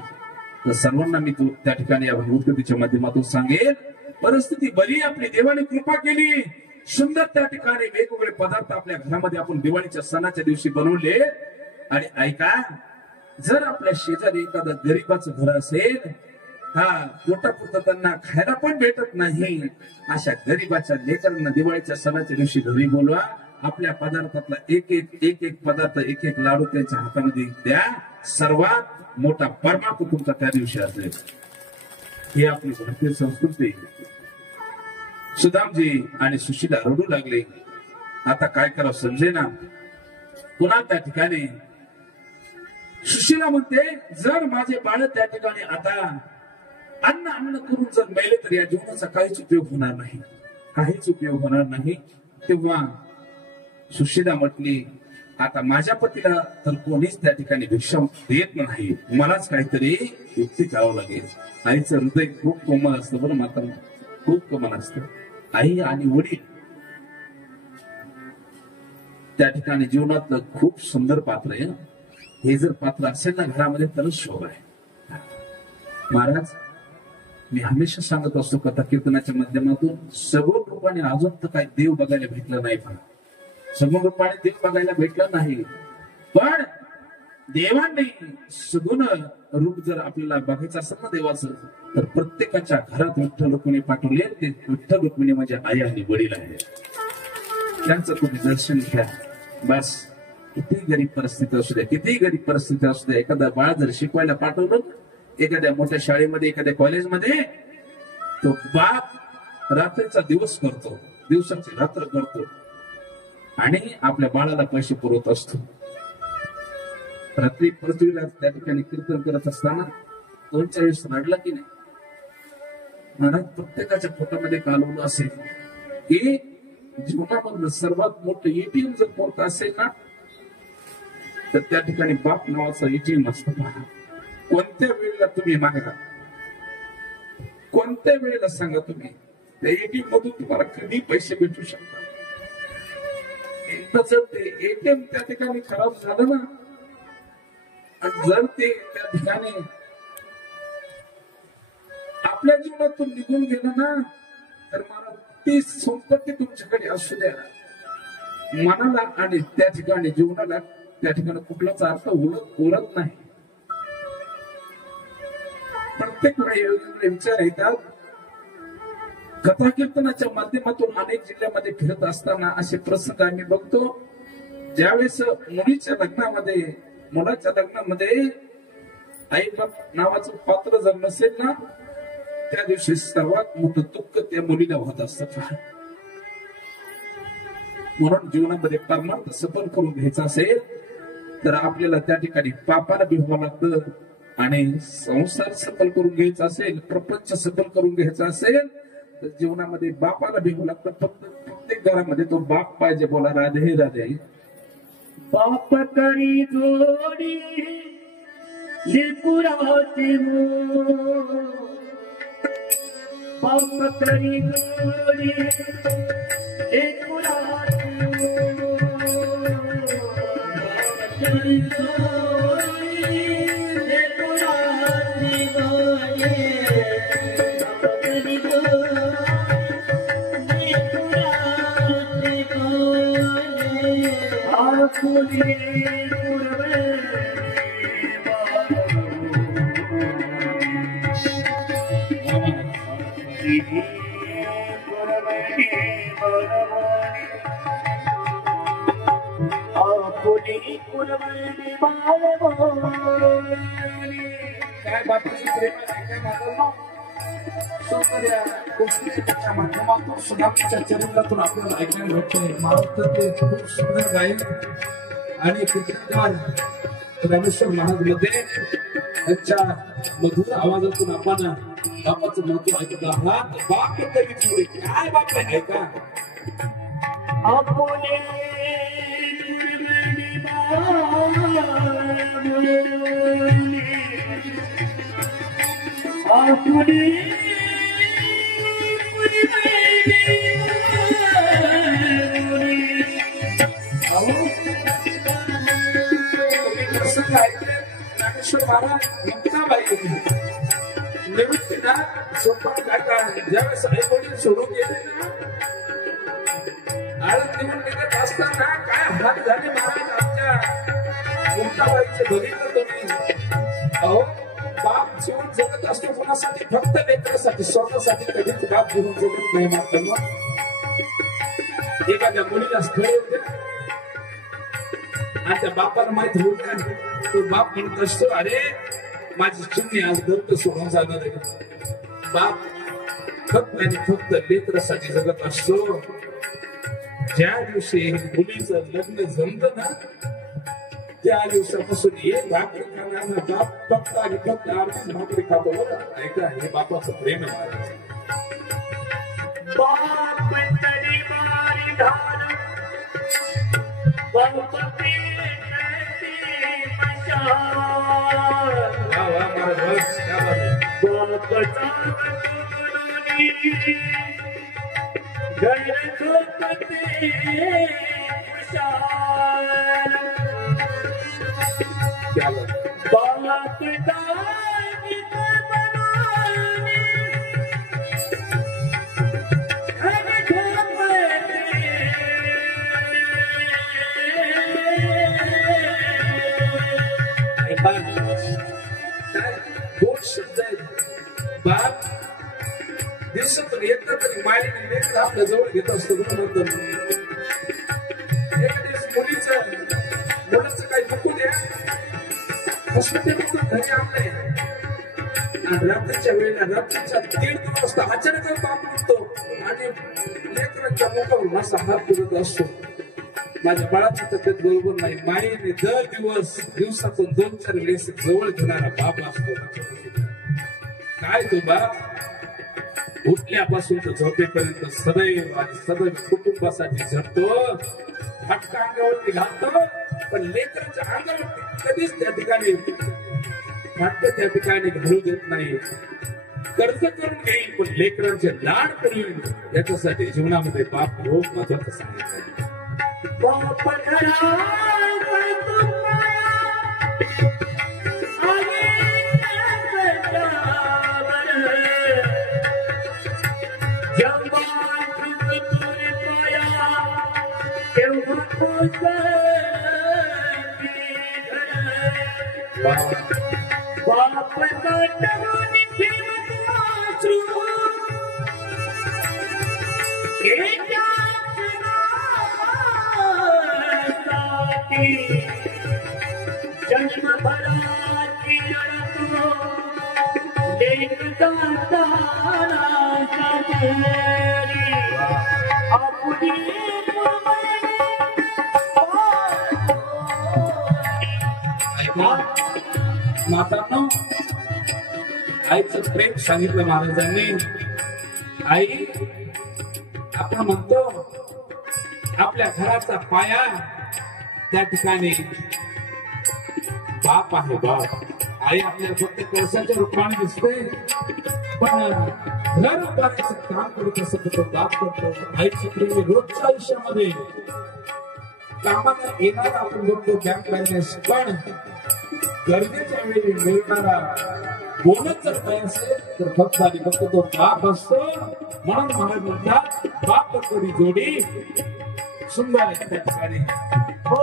तर सर्वांना मी तो त्या ठिकाणी या भगवद्गीतेच्या माध्यमातून सांगेल. परिस्थिती बरी, आपली देवाने कृपा केली, सुंदर त्या ठिकाणी वेगवेगळे पदार्थ आपल्या घरामध्ये आपण दिवाळीच्या सणाच्या दिवशी बनवले. आणि ऐका, जर आपल्या शेजारी एखादं गरीबाचं घर असेल, पोटापुरतं त्यांना खायला पण भेटत नाही, अशा गरीबाच्या लेकरांना दिवाळीच्या सणाच्या दिवशी घरी बोलवा. आपल्या पदार्थातला एक एक पदार्थ, एक एक लाडू त्यांच्या हातामध्ये द्या. सर्वात मोठा परमात्मा तुमचा त्या दिवशी असेल. ही आपली भारतीय संस्कृती. सुदामजी आणि सुशीला रडू लागले. आता काय करावं समजेना. पुन्हा त्या ठिकाणी सुशीला म्हणते, जर माझे बाळ त्या ठिकाणी आता अन्न करून जर मेले तर या जीवनाचा काहीच उपयोग होणार नाही, काहीच उपयोग होणार नाही. तेव्हा सुशीला म्हटली, आता माझ्या पतीला तर कोणीच त्या ठिकाणी भिक्षा देत नाही, मलाच काहीतरी युक्ती करावं लागेल. आईचं हृदय खूप कोमल असतं बरं माता, खूप कोमल असतं. आई आणि वडील त्या ठिकाणी जीवनातलं खूप सुंदर पात्र आहे. हे जर पात्र असेल ना घरामध्ये तरच शोभा आहे. महाराज, मी हमेशा सांगत असतो कथा कीर्तनाच्या माध्यमातून, सगुण रूपाने अजून तर काही देव बघायला भेटला नाही. पण सगुण रूपाने देव बघायला भेटला नाही, पण देवाने सगुण रूप जर आपल्याला बघायचं असेल ना देवाचं, तर प्रत्येकाच्या घरात विठ्ठल रुक्मिणी पाठवले. ते विठ्ठल रुक्मिणी म्हणजे आई आणि वडील आहे. त्यांचं तुम्ही दर्शन घ्या. बस, किती गरीब परिस्थिती असू द्या, किती गरीब परिस्थिती असू द्या, एखादा बाळ जर शिकवायला पाठवलं एखाद्या मोठ्या शाळेमध्ये, एखाद्या कॉलेजमध्ये, तो बाप रात्रीचा दिवस करतो, दिवसाची रात्र करतो आणि आपल्या बाळाला पैसे पुरवत असतो. रात्री पृथ्वीला त्या ठिकाणी कीर्तन करत असताना 2-4 वेळेस रडला की नाही महाराज. प्रत्येकाच्या पोटामध्ये कालवलं असेल की जीवनामधलं सर्वात मोठं एटीएम जर पोट असेल ना, तर त्या ठिकाणी बाप नावाचा एटीएम असतं. कोणत्या वेळेला तुम्ही मागा, कोणत्या वेळेला सांगा तुम्ही, त्या एटीएम मधून तुम्हाला कधी पैसे भेटू शकतात. तसं ते एटीएम त्या ठिकाणी खराब झालं ना, आणि जर ते त्या ठिकाणी आपल्या जीवनातून निघून गेलं ना, तर मला ती संपत्ती तुमच्याकडे असू द्या, मनाला आणि त्या ठिकाणी जीवनाला त्या ठिकाणी कुठलाच अर्थ उरत नाही. प्रत्येक वेळी विचार येतात. कथा कीर्तनाच्या माध्यमातून अनेक जिल्ह्यामध्ये फिरत असताना असे प्रसंग आम्ही बघतो. ज्यावेळेस मुलीच्या लग्नामध्ये, मुलाच्या लग्नामध्ये आई बाप नावाचं पात्र जर नसेल ना, त्या दिवशी सर्वात मोठं दुःख त्या मुलीला होत असतं. म्हणून जीवनामध्ये परमार्थ सफल करून घ्यायचा असेल तर आपल्याला त्या ठिकाणी पापाला भिवावं लागतं, आणि संसार सफल करून घ्यायचा असेल, प्रपंच सफल करून घ्यायचा असेल तर जीवनामध्ये बापाला भिवावं लागतं. फक्त प्रत्येक घरामध्ये तो बाप पाहिजे. बोला राधे राधे. बाप करी जोडी लेपुराचे बाप करी जोडी लेपुराचे काय बापाची प्रेम आहे काय गोष्टीच्या माध्यमातून सुधारण्याच्या चरित्रातून आपल्याला ऐकायला भेटतंय. महाराष्ट्रातले खूप सुंदर गायक आणि कीर्तनकार रामेश्वर महाराज मध्ये त्यांच्या मधुर आवाजातून आपण बापाचं महत्व ऐकत आहात. बाप कधी जोडे, काय बाप आहे ऐका. रामेश्वर महाराज मुक्ताबाई निवृत्तीला सोपा काका ज्यावेळेस आई वडील सोडून गेले ना, आळंद निवडून निघत असताना काय हात झाले महाराज आमच्या मुक्ताबाईचे बघितलं तुम्ही. अहो बाप जीवन जगत असतो कोणासाठी? फक्त लेकरासाठी, स्वतःसाठी कधीच बाप जीवन जगत नाही. मात्र एखाद्या मुलीला स्थळ होते आणि त्या बापाला माहित होत, तो बाप म्हणत असतो, अरे माझी चिमणी आज दर्द सोडून जाणार आहे. बाप फक्त आणि फक्त लेकरासाठी जगत असतो. ज्या दिवशी मुलीचं लग्न जमत ना, त्या दिवसापासून एक भाकरी खाणार बाप फक्त आणि फक्त अर्धी भाकरी खातो. बरं ऐका, हे बापाचं प्रेम आहे महाराज. बाप तरी मारी धार बाप बाप दिवसातून एकदा तरी मायने लेकरं आपल्या जवळ घेत असतो. एखाद्या मुलीचं काही नको द्या, हॉस्पिटल घरी आणलंय आणि रात्रीच्या वेळेला रात्रीच्या 1:30 वाजता अचानक बाप उठतो आणि लेकरांच्या मुखावर असा हात फिरत असतो. माझ्या बाळाची तब्येत बरोबर नाही. मायेने दर दिवसातून 2-4 वेळेस जवळ घेणारा बाप असतो. काय तो बाप उठल्यापासून तर झोपेपर्यंत सदैव आणि सदैव कुटुंबासाठी झटतो, हटका अंगावरती घालतो, पण लेकरांच्या अंगावरती कधीच त्या ठिकाणी हटक त्या ठिकाणी घालू देत नाही. कर्ज करून घेईल पण लेकरांचे लाड करील याच्यासाठी जीवनामध्ये बाप खूप महत्वाचं सांगितलं. बाप घरा बाप जन्म भराची मातांनो, आईचं प्रेम सांगितलं महाराजांनी. आई, आपण म्हणतो आपल्या घराचा पाया त्या ठिकाणी बाप आहे. बाप आई आपल्याला फक्त कळसाच्या रूपाने दिसते, पण घर उभारायचं काम करत असत तो बाप करतो. आईचं प्रेम रोजच्या आयुष्यामध्ये कामाला येणारा आपण बघतो बँक बॅलन्स, पण गरजेच्या वेळी मिळणारा बोनस जर काय असेल तर फक्त आणि फक्त तो बाप असतो. म्हणून महाराज म्हणतात बाप करी जोडी सुंदर आहे त्या ठिकाणी. हो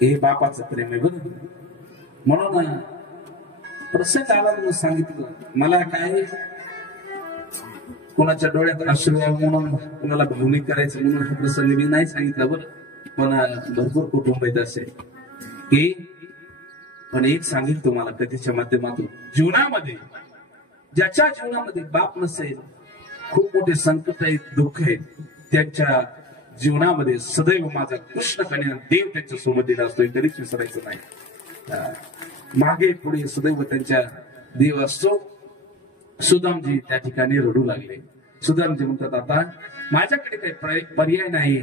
हे बापाचं प्रेम आहे बघ. म्हणून प्रसंग आला म्हणून सांगितलं. मला काय कोणाच्या डोळ्यात अश्रू म्हणून कोणाला भावनिक करायचं म्हणून हा प्रसंग मी नाही सांगितलं बरं. पण भरपूर कुटुंब आहेत असे की, पण एक सांगेल तुम्हाला कथेच्या माध्यमातून, जीवनामध्ये ज्याच्या जीवनामध्ये बाप नसेल, खूप मोठे संकट आहेत, दुःख आहेत, त्यांच्या जीवनामध्ये सदैव माझा कृष्णकन्या देव त्यांच्या सोबतीला असतो, कधीच विसरायचं नाही. मागे पुढे सदैव त्यांच्या देव असतो. सुदामजी त्या ठिकाणी रडू लागले. सुदामजी म्हणतात आता माझ्याकडे काही पर्याय नाही.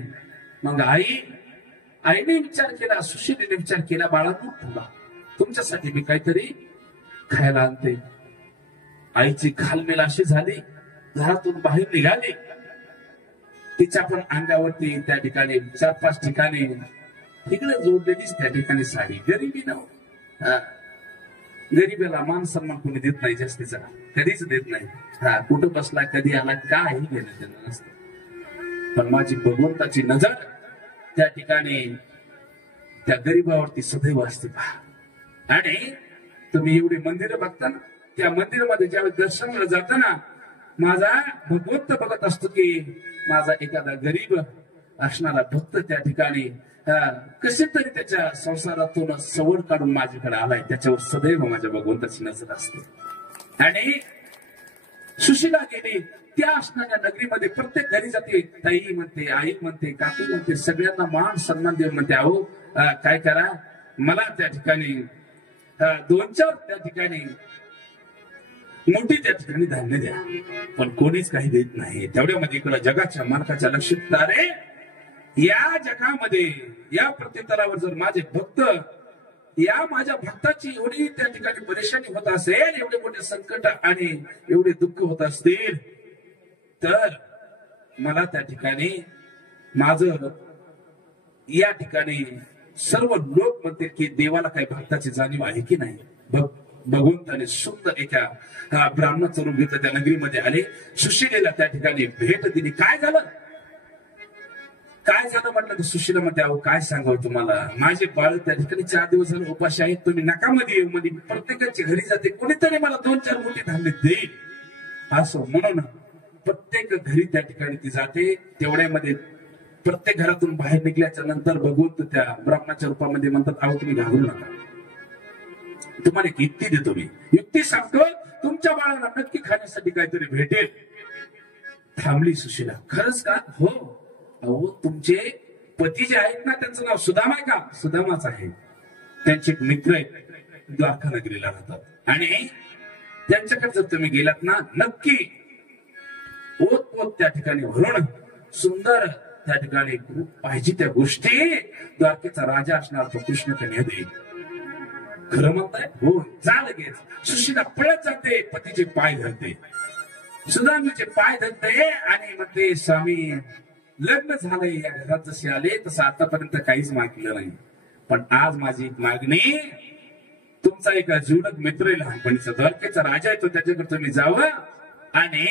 मग आईने विचार केला, सुशीलीने विचार केला, बाळांनो तुला तुमच्यासाठी मी काहीतरी खायला आणते. आईची घालमेल अशी झाली, घरातून बाहेर निघाली. तिच्या पण अंगावरती त्या ठिकाणी 4-5 ठिकाणी तिकडे जोडलेलीच त्या ठिकाणी साडी. गरिबी ना, गरिबीला मान सन्मान कोणी देत नाही जास्तीचा, कधीच देत नाही. कुठं बसला, कधी आला, काही घेणं देणं नसतं. पण माझी भगवंताची नजर त्या ठिकाणी त्या गरिबावरती सदैव असते. आणि तुम्ही एवढे मंदिरं बघता ना, त्या मंदिरामध्ये ज्यावेळेस दर्शनाला जाताना माझा भगवंत बघत असतो की माझा एखादा गरीब असणारा भक्त त्या ठिकाणी कसे तरी त्याच्या संसारातून सवड काढून माझ्याकडे आलाय, त्याच्यावर सदैव माझ्या भगवंताची नजर असते. आणि सुशीला गेली त्या असणाऱ्या नगरीमध्ये, प्रत्येक घरी जाते, ताई म्हणते, आई म्हणते, काकू म्हणते, सगळ्यांना मान सन्मान देऊन म्हणते, अहो काय करा, मला त्या ठिकाणी 2-4 त्या ठिकाणी मोठी त्या ठिकाणी धान्य द्या. पण कोणीच काही देत नाही. तेवढ्यामध्ये इकडं जगाच्या मालकाच्या लक्षात आले, या जगामध्ये या प्रत्येकावर जर माझे भक्त, या माझ्या भक्ताची एवढी त्या ठिकाणी परेशानी होत असेल, एवढे मोठे संकट आणि एवढे दुःख होत असतील, तर मला त्या ठिकाणी माझं या ठिकाणी सर्व लोक म्हणते की देवाला काही भक्ताची जाणीव आहे की नाही. भगवंताने सुंदर एका ब्राह्मणाचं रूप घेतलं, त्या नगरीमध्ये आले, सुशीलेला त्या ठिकाणी भेट दिली. काय झालं म्हटलं तर सुशीला म्हणते, अहो काय सांगावं तुम्हाला, माझे बाळ त्या ठिकाणी 4 दिवस झाले उपाशी आहेत, तुम्ही नकामध्ये येऊ मध्ये, प्रत्येकाची घरी जाते, कोणीतरी मला 2-4 मोठे धान्य देईल असं म्हणून प्रत्येक घरी त्या ठिकाणी ती जाते. तेवढ्यामध्ये प्रत्येक घरातून बाहेर निघल्याच्या नंतर भगवंत त्या ब्राह्मणाच्या रूपामध्ये म्हणतात, अहो तुम्ही घाबरू नका, तुम्हाला एक युक्ती देतो, मी युक्ती सांगतो, तुमच्या बाळाला नक्की खाण्यासाठी काहीतरी भेटेल. थांबली सुशीला. खरंच का? हो. अहो तुमचे पती जे आहेत ना त्यांचं नाव सुदामा आहे का? सुदामाच आहे. त्यांचे एक मित्र आहेत द्वारका नगरीला राहतात आणि त्यांच्याकडे जर तुम्ही गेलात ना नक्की ओत त्या ठिकाणी भरून सुंदर त्या ठिकाणी पाहिजे त्या गोष्टी द्वारकेचा राजा असणार तो कृष्ण कन्या देईल. खरं म्हणताय? हो. जा लगेच. सुशीला पळत जाते पतीचे पाय धरते सुदामीचे पाय धरते आणि म्हणते स्वामी लग्न झालंय या घरात जसे आले तसं आतापर्यंत काहीच मागितलं नाही पण आज माझी एक मागणी तुमचा एक जीवलग मित्र आहे लहानपणीचा द्वारकेचा राजा आहे तो त्याच्याकडे तुम्ही जावं आणि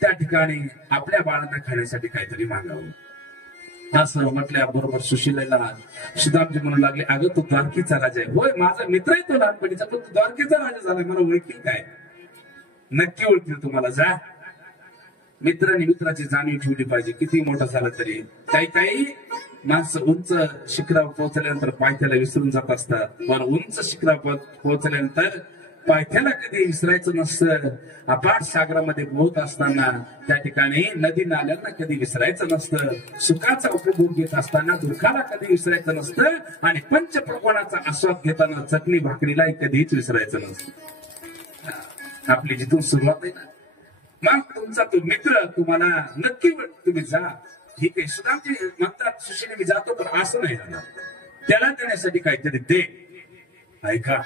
त्या ठिकाणी आपल्या बाळांना खाण्यासाठी काहीतरी मागावं असं म्हटल्याबरोबर सुशीलेला सुदामजी म्हणू लागले अगं तू द्वारकेचा राजा आहे. होय माझा मित्र आहे तो लहानपणीचा पण तू द्वारकेचा राजा झालाय मला ओळखील काय? नक्की ओळखील तुम्हाला. जा. मित्रांनी मित्राची जाणीव ठेवली पाहिजे किती मोठा झाला तरी. काही काही माणसं उंच शिखरावर पोहोचल्यानंतर पायथ्याला विसरून जात असतात पण उंच शिखरावर पोहोचल्यानंतर पायथ्याला कधी विसरायचं नसतं. अपाट सागरामध्ये पोहत असताना त्या ठिकाणी नदी नाल्यांना कधी विसरायचं नसतं. सुखाचा उपभोग घेत असताना दुःखाला कधी विसरायचं नसतं आणि पंचप्रकोणाचा आस्वाद घेताना चटणी भाकरीलाही कधीच विसरायचं नसतं. आपली जिथून सुरुवात आहे ना मग तुमचा तो मित्र तुम्हाला नक्की तुम्ही जा. ठीक आहे. सुदामजी म्हणतात सुशीले मी जातो पण असं नाही झालं. त्याला देण्यासाठी काहीतरी दे. ऐका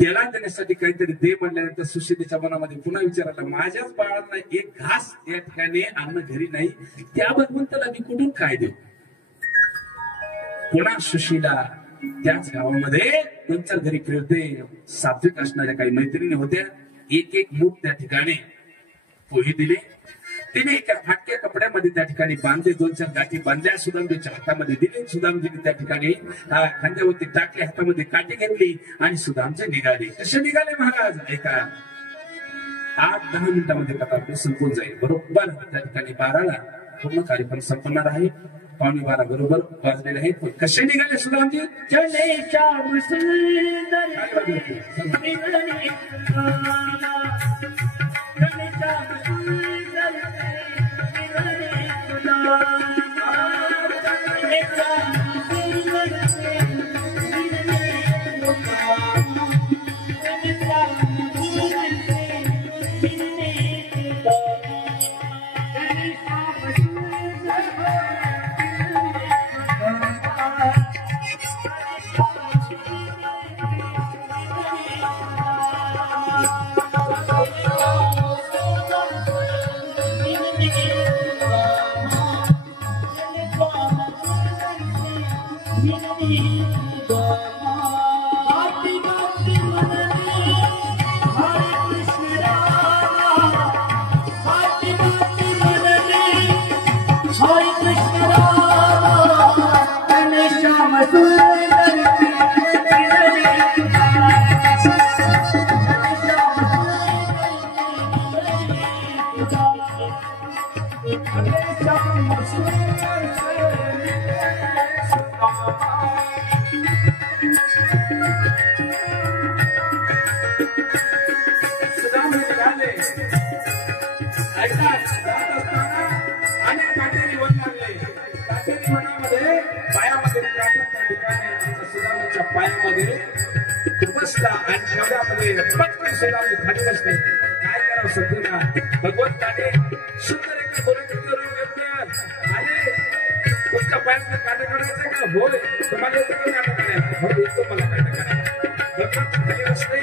त्याला देण्यासाठी काहीतरी दे म्हणल्यानंतर सुशीलेच्या मनामध्ये पुन्हा विचारायला माझ्याच बाळांना एक घास या ठिकाणी अन्न घरी नाही त्या भगवंताला मी कुठून काय देऊ. पुन्हा सुशीला त्याच गावामध्ये त्यांच्या घरी फिरते. सात्विक असणाऱ्या काही मैत्रिणी होत्या. एक एक मूठ त्या ठिकाणी पोहे दिले. तिने एका फाटक्या कपड्यामध्ये त्या ठिकाणी बांधले. 2-4 गाठी बांधल्या सुदामजीच्या हातामध्ये दिले. सुदामजीने त्या ठिकाणी खांद्यावरती टाकले हातामध्ये काठी घेतली आणि सुदामजी निघाले. कसे निघाले महाराज? ऐका 8-10 मिनिटांमध्ये कथा संपून जाईल. बरोबर त्या ठिकाणी 12ला पूर्ण कार्यक्रम संपणार आहे. 11:15 बरोबर वाजलेले आहेत. कसे निघाले सुदामजी? चले श्याम सुंदर पायामध्ये बसला आणि एवढ्यामध्ये पटकन शेतामध्ये खाली बसले. काय करावं सध्या भगवंताने सुंदर एका आले तुमच्या पायातनं काटा काढायचं का? होय. तुम्हाला येतं का काटा काढायला? हो येतो मला काटा काढायला. भगवंत खाली बसले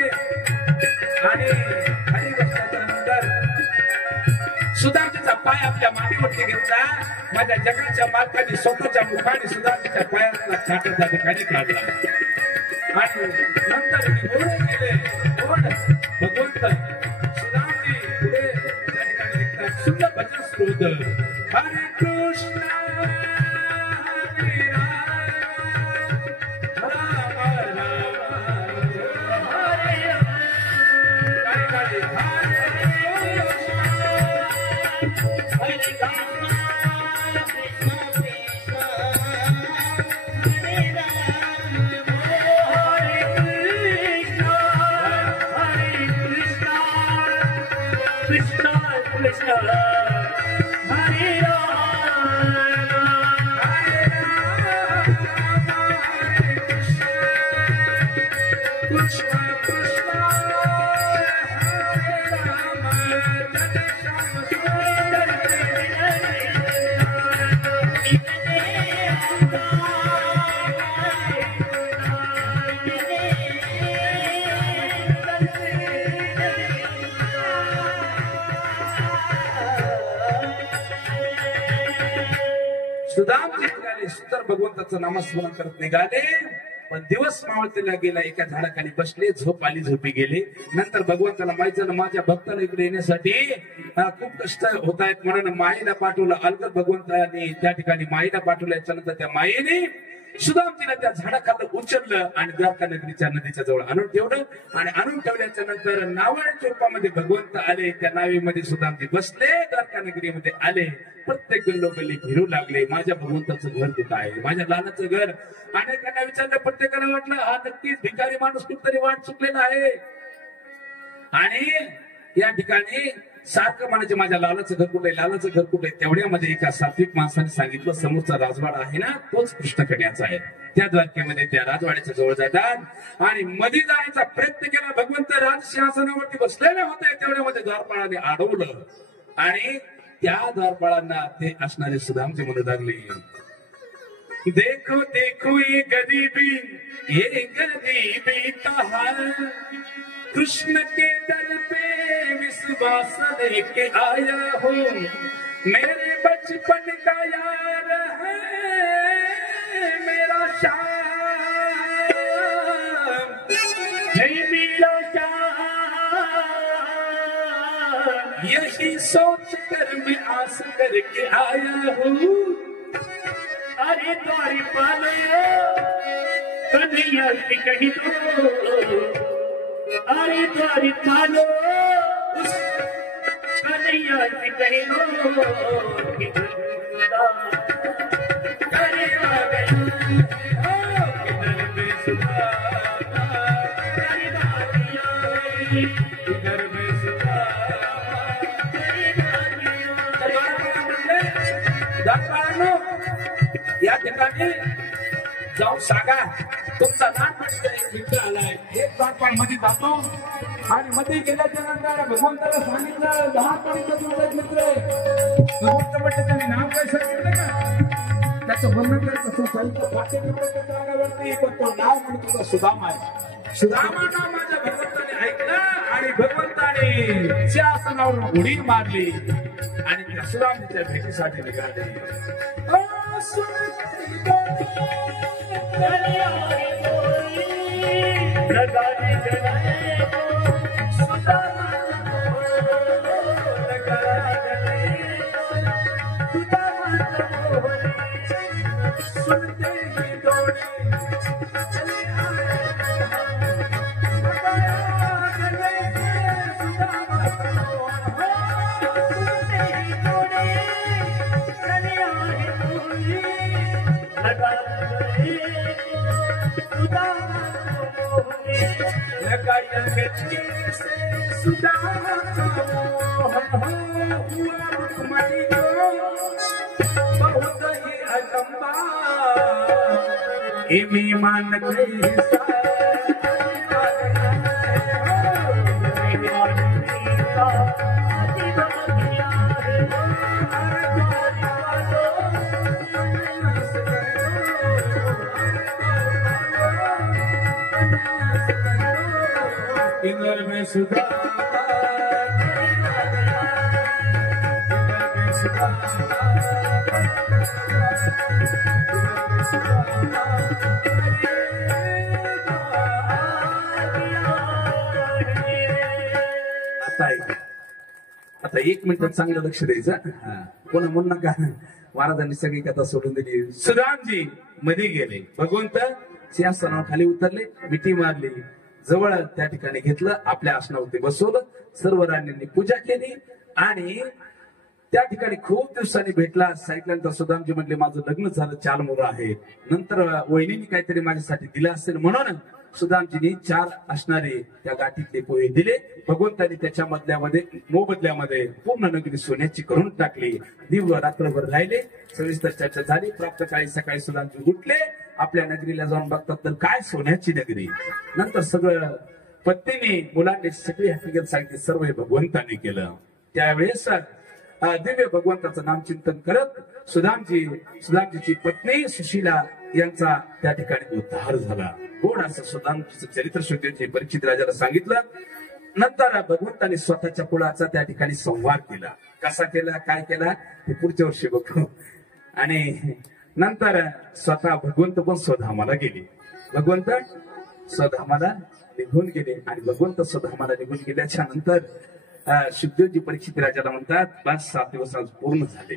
आणि खाली बसल्याच्या नंतर सुदामजीचा पाय आपल्या मांडीवरती घेतला. माझ्या जगाच्या मालकाने स्वतःच्या मुखाने सुदामजीच्या पायातला काटा त्या ठिकाणी काढला आणि नंतर निघून गेले. कोण? भगवंत. सुदामजी पुढे त्या ठिकाणी लिखतात सुंदर भजन स्रोत हरे कृष्ण हरे राम राम राम हरे हरे हरे Krishna कृष्ण कृष्ण हरे राम जय श्याम सुंदर सुदामजी निघाले, सुंदर भगवंताचं नामस्मरण करत निघाले. पण दिवस मावळतेला गेला, एका झाडाखाली बसले, झोप आली, झोपी गेले. नंतर भगवंताला माहित झालं माझ्या भक्ताला इकडे येण्यासाठी खूप कष्ट होत आहेत, म्हणून माईला पाठवलं. अलगद भगवंताने त्या ठिकाणी माईला पाठवलं. याच्यानंतर त्या माईने सुदामजीला त्या झाडाखाली उचललं आणि द्वारका नगरीच्या नदीच्या जवळ आणून ठेवलं. आणि आणून ठेवल्याच्या नंतर नावाच्या रूपामध्ये भगवंत आले. त्या नावेमध्ये सुदामजी बसले, द्वारका नगरीमध्ये आले. प्रत्येक गल्लोगल्ली फिरू लागले. माझ्या भगवंताचं घर कुठं आहे, माझ्या लालाचं घर. अनेकांना विचारलं, प्रत्येकाला वाटलं हा नक्कीच भिकारी माणूस कुठतरी वाट चुकलेला आहे. आणि या ठिकाणी सारखं म्हणायचे माझ्या लालाचं घर कुठे, लालाचं घर कुठे. तेवढ्यामध्ये एका सात्विक माणसाने सांगितलं, समोरचा राजवाडा आहे ना, तोच कृष्ण कन्याचा आहे. त्या द्वारकेमध्ये त्या राजवाड्याच्या जवळ जातात आणि मध्ये जायचा प्रयत्न केला. भगवंत राजसिंहासनावरती बसलेले होते. तेवढ्यामध्ये द्वारपाळाने अडवलं आणि त्या द्वारपाळांना ते असणारे सुदामजी म्हणू लागले, देखो देखो ये गरीबी का हाल, कृष्ण के दर पे विश्वास लेके आया हूँ, मेरे बचपन का यार है मेरा श्याम, नहीं मेरा श्याम, यही सोच कर मैं आस करके आया हूँ. अरे द्वारी पालो कन्हैया की कही दो, अरे द्वारी पालो उस कन्हैया की कही दो, करे आ गया किधर में सुधा, करे किधर में सुधा. या ठिकाणी जाऊन सांगा तुमचा लहानपणीचा मित्र आलाय. एक द्वारपाळ मध्ये जातो आणि मध्ये गेल्याच्या नंतर भगवंताला सांगितलं लहानपणीचा तुमचा एक मित्र आहे. भगवंत म्हटलं त्याने नाव काय सांगितलं का, त्याचं वर्णन करत असतो साहित्य पाठ्यक्रमावरती, पण तो नाव म्हणतो सुदामा आहे. सुदामा नाव माझ्या भगवंताने ऐकलं आणि भगवंताने सिंहासनावरून उडी मारली आणि त्या सुदामाच्या भेटीसाठी निघाले. मान इंदौर में सुधा आता 1 मिनिट चांगलं लक्ष द्यायचं. कोणा म्हणू नका महाराजांनी सगळी कथा सोडून दिली. सुदामजी मध्ये गेले, भगवंत सिंहासनावर खाली उतरले, मिठी मारली, जवळ त्या ठिकाणी घेतलं, आपल्या आसनावरती बसवलं, सर्व राण्यांनी पूजा केली आणि त्या ठिकाणी खूप दिवसांनी भेटला. सांगितल्यानंतर सुदामजी म्हटले माझं लग्न झालं, 4 मुलं आहेत. नंतर वहिनीने काहीतरी माझ्यासाठी दिलं असेल म्हणून सुदामजींनी 4 असणारे त्या गाठीतले पोहे दिले. भगवंतांनी त्याच्या मोबदल्यामध्ये पूर्ण नगरी सोन्याची करून टाकली. दिवस रात्रभर राहिले, सविस्तर चर्चा झाली. प्राप्त काळी सकाळी सुदामजी उठले आपल्या नगरीला जाऊन बघतात तर काय सोन्याची नगरी. नंतर सगळं पत्नीने मुलांनी सगळी हकीकत सांगितली, सर्व हे भगवंताने केलं. त्यावेळेस दिव्य भगवंताचं नामचिंतन करत सुदामजीची पत्नी सुशीला यांचा त्या ठिकाणी उद्धार झाला. गोड असं सुदामजीचं चरित्र श्रुतीचे परीक्षित राजाला सांगितलं. नंतर भगवंताने स्वतःच्या कुळाचा त्या ठिकाणी संवाद केला. कसा केला, काय केला ते पुढच्या वर्षी बघू. आणि नंतर स्वतः भगवंत पण स्वधामाला गेले. भगवंत स्वधामाला निघून गेले आणि भगवंत स्वधामाला निघून गेल्याच्या नंतर शुद्धदेवजी परीक्षित राजाला म्हणतात, 5-7 दिवस आज पूर्ण झाले.